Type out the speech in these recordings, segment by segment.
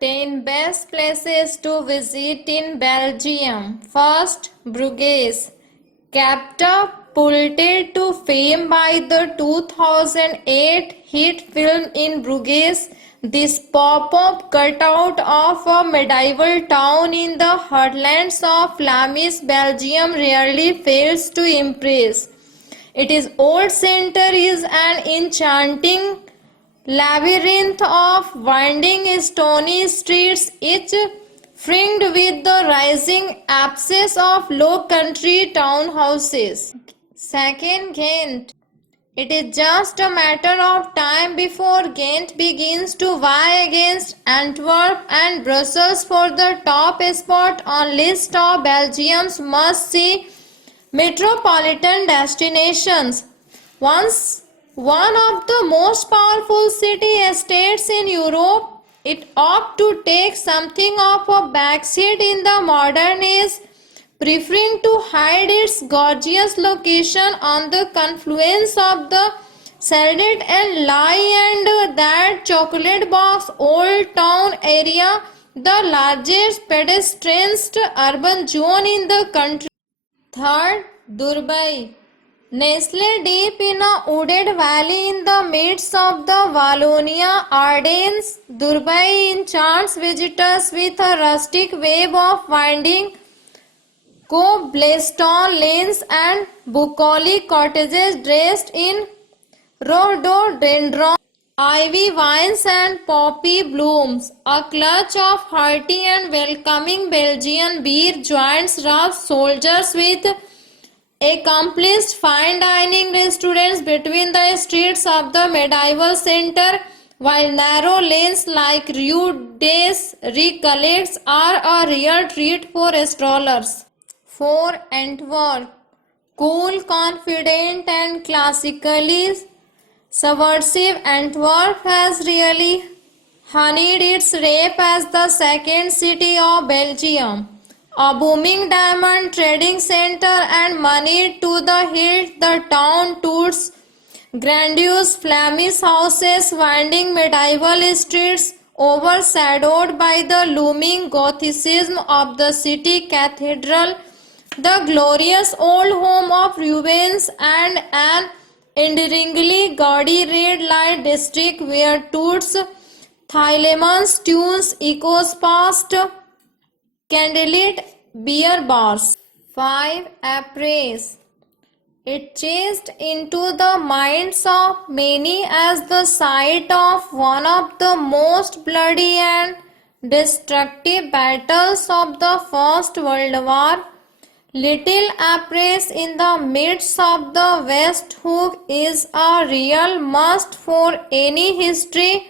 10 best places to visit in Belgium. First, Bruges. Catapulted to fame by the 2008 hit film In Bruges, this pop-up cutout of a medieval town in the heartlands of Flemish Belgium rarely fails to impress. Its old center is an enchanting labyrinth of winding stony streets, each fringed with the rising apses of low country townhouses. Second, Ghent. It is just a matter of time before Ghent begins to vie against Antwerp and Brussels for the top spot on list of Belgium's must-see metropolitan destinations. Once one of the most powerful city-states in Europe, it ought to take something of a backseat in the modern age, preferring to hide its gorgeous location on the confluence of the Seldit and Lye and that chocolate box Old Town area, the largest pedestrianised urban zone in the country. Third, Durbai. Nestled deep in a wooded valley in the midst of the Wallonia Ardennes, Durbai enchants visitors with a rustic web of winding cobblestone lanes and bucolic cottages dressed in rhododendron, ivy vines and poppy blooms. A clutch of hearty and welcoming Belgian beer joints rubs soldiers with accomplished fine dining restaurants between the streets of the medieval center, while narrow lanes like Rue des Recollects are a real treat for strollers. 4. Antwerp. Cool, confident and classically subversive, Antwerp has really honeyed its rep as the second city of Belgium. A booming diamond trading center and money to the hilt, the town tours grandiose Flemish houses, winding medieval streets overshadowed by the looming Gothicism of the city cathedral, the glorious old home of Rubens, and an endearingly gaudy red light district where Toots Thielemans tunes echoes past candlelit beer bars. 5. Apres. It chased into the minds of many as the site of one of the most bloody and destructive battles of the First World War. Little Apres in the midst of the West Hook is a real must for any history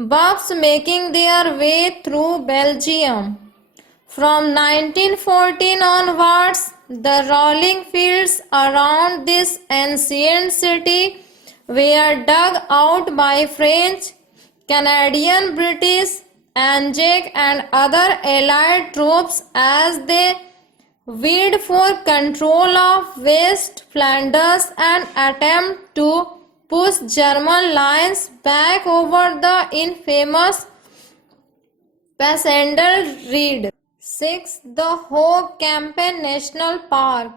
buffs making their way through Belgium. From 1914 onwards, the rolling fields around this ancient city were dug out by French, Canadian, British, Anzac and other allied troops as they vied for control of West Flanders and attempt to push German lines back over the infamous Passender Reed. 6. The Hoogkampen National Park.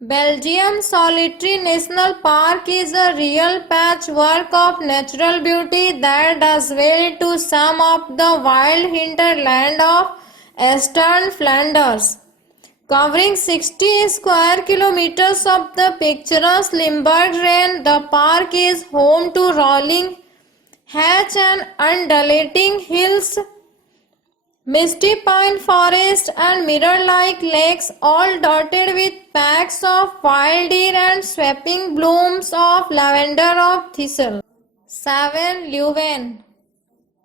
Belgium's solitary national park is a real patchwork of natural beauty that does well to sum up the wild hinterland of eastern Flanders. Covering 60 square kilometers of the picturesque Limburg Range, the park is home to rolling hedge and undulating hills, misty pine forest and mirror-like lakes, all dotted with packs of wild deer and sweeping blooms of lavender or thistle. 7. Leuven.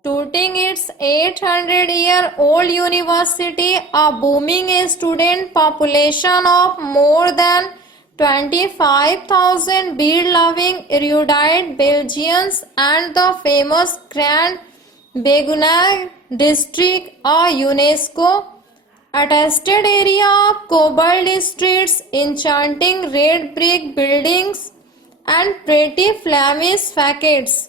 Tooting its 800-year-old university, a booming student population of more than 25,000 beer-loving erudite Belgians, and the famous Grand Beguinage district, a UNESCO attested area of cobbled streets, enchanting red brick buildings and pretty Flemish facades.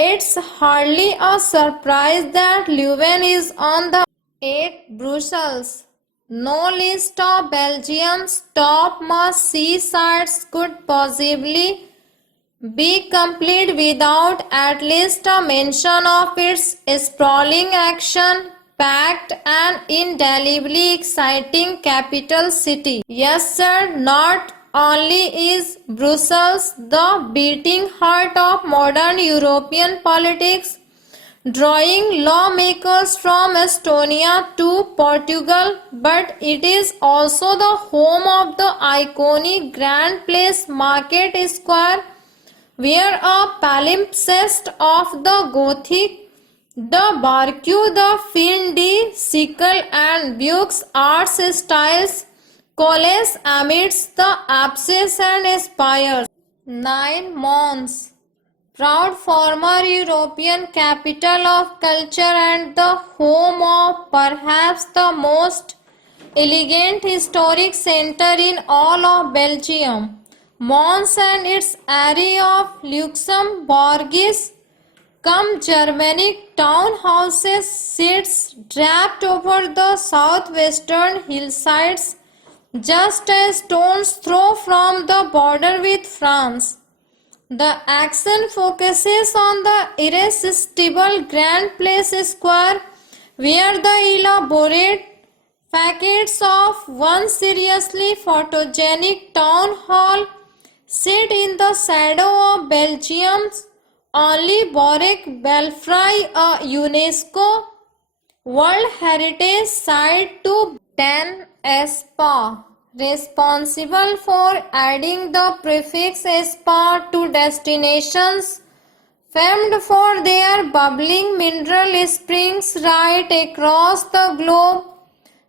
It's hardly a surprise that Leuven is on the 8 Brussels. No list of Belgium's top must see sites could possibly be complete without at least a mention of its sprawling action packed and indelibly exciting capital city. Yes, sir, not only is Brussels the beating heart of modern European politics, drawing lawmakers from Estonia to Portugal, but it is also the home of the iconic Grand Place Market Square, where a palimpsest of the Gothic, the Baroque, the fin de siècle and Buick arts styles coalesce amidst the apses and spires. 9. Mons, proud former European capital of culture and the home of perhaps the most elegant historic center in all of Belgium. Mons and its array of Luxembourgese come Germanic townhouses sits draped over the southwestern hillsides, just a stone's throw from the border with France. The action focuses on the irresistible Grand Place Square, where the elaborate facades of one seriously photogenic town hall sit in the shadow of Belgium's only Baroque belfry, a UNESCO World Heritage Site to 10 SPA, responsible for adding the prefix SPA to destinations famed for their bubbling mineral springs right across the globe.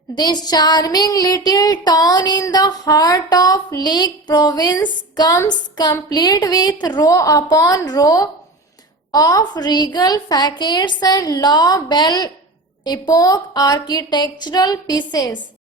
This charming little town in the heart of Ligue province comes complete with row upon row of regal facades and La Belle Epoque architectural pieces.